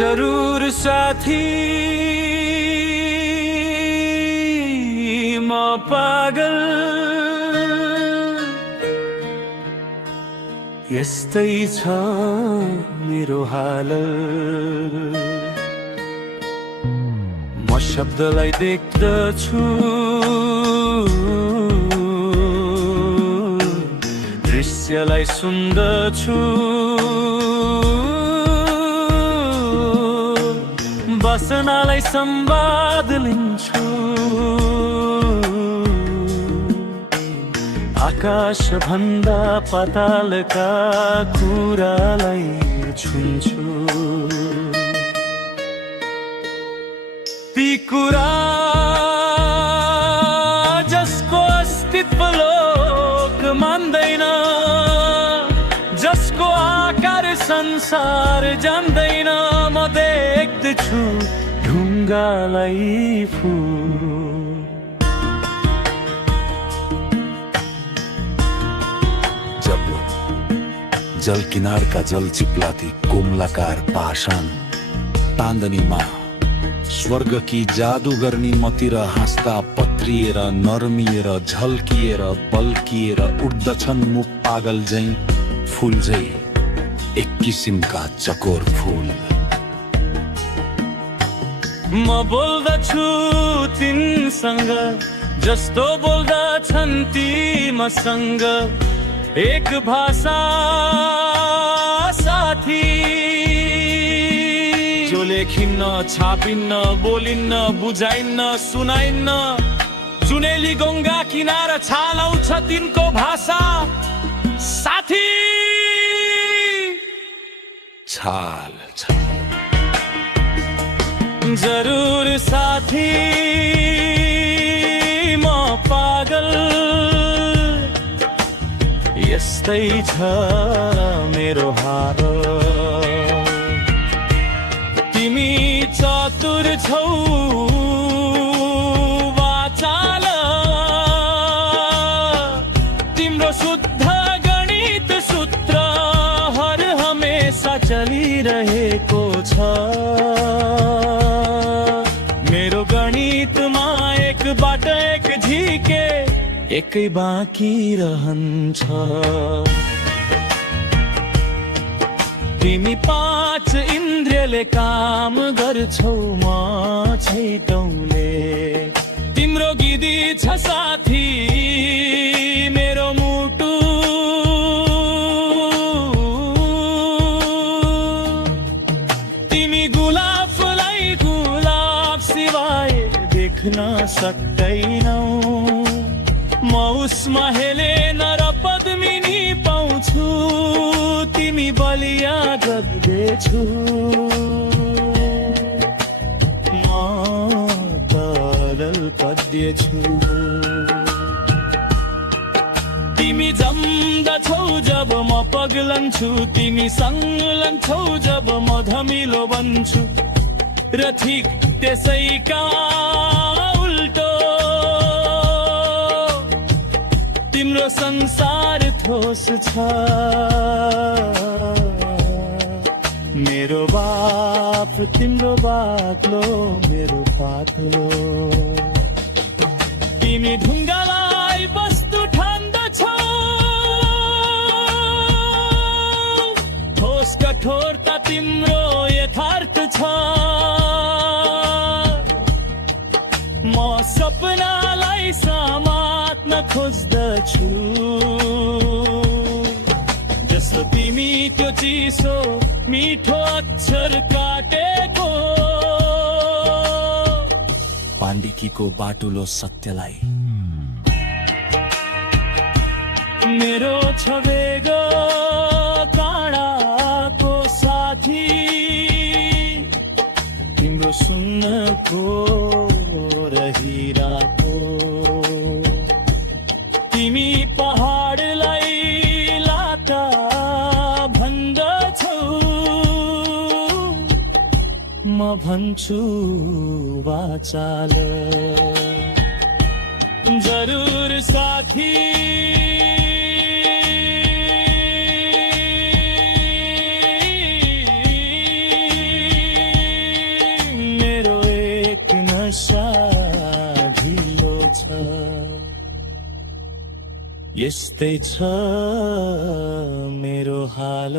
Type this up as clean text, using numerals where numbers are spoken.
जरूर साथी म पागल यस्तै छ मेरो हाल म शब्दलाई देख्दछु दृश्यलाई सुन्दछु बसनालाई संवाद लिन्छु आकाश भन्दा पातालका कुरालाई छुन्छु ती कुरा जसको अस्तित्व लोक मान्दैन जसको आकार संसार जान्दैन म देख्दछु ढुङ्गालाई फुल जल किनार का जल चिप्लाती कोमलाकार पाषाण तान्दनीमा स्वर्ग की जादुगर्नी मतिर हाँस्दा पत्रिएर नर्मिएर झल्किएर बल्किएर उड्दछन् मुख पागल झै फूल झै एक किसिमका चकोर फूल म बोल्दछु तिनसँग जस्तो बोल्दछन् ती मसँग एक भाषा साथी जो लेखिन्न छापिन्न बोलिन्न बुझाइन्न सुनाइन्न सुनेली गङ्गा किनार छालाउँछ तिनको भाषा साथी छाल जरूर साथी म पागल यस्तै छ मेरो हाल तिमी चतुर छौ वाचाल तिम्रो शुद्ध गणित सूत्र हर हमेशा चलिरहेको छ मेरो गणितमा एकबाट एक झिके एकै बाँकी रहन्छ तिमी पाँच इन्द्रियले काम गर्छौ म छैटौले तिम्रो गिदी छ साथी मेरो मुटु तिमी गुलाबलाई गुलाब सिवाय देख्न सक्दैनौ म उसमा हेलेन र पद्मिनी पाउँछु तिमी बलिया गर्दैछु म तरल पद्यछु तिमी जम्दछौ जब म पग्लन्छु तिमी सङ्लन्छौ जब म धमिलो बन्छु र ठिक त्यसैका उल्टो तिम्रो संसार ठोस छ मेरो बाप तिम्रो बाक्लो मेरो पातलो तिमी ढुङ्गालाई वस्तु ठान्दछौ ठोस कठोरता तिम्रो यथार्थ छ म सपनालाई समात्न खोज्दछु जस्तो तिमी त्यो चिसो मिठो अक्षर काटेको पाण्डिकीको बाटुलो सत्यलाई मेरो छवेगो काँडाको साथी तिम्रो सुनको रहिराको तिमी पहाडलाई लाटा भन्दछौ म भन्छु वाचाल जरूर साथी यस्तै छ मेरो हाल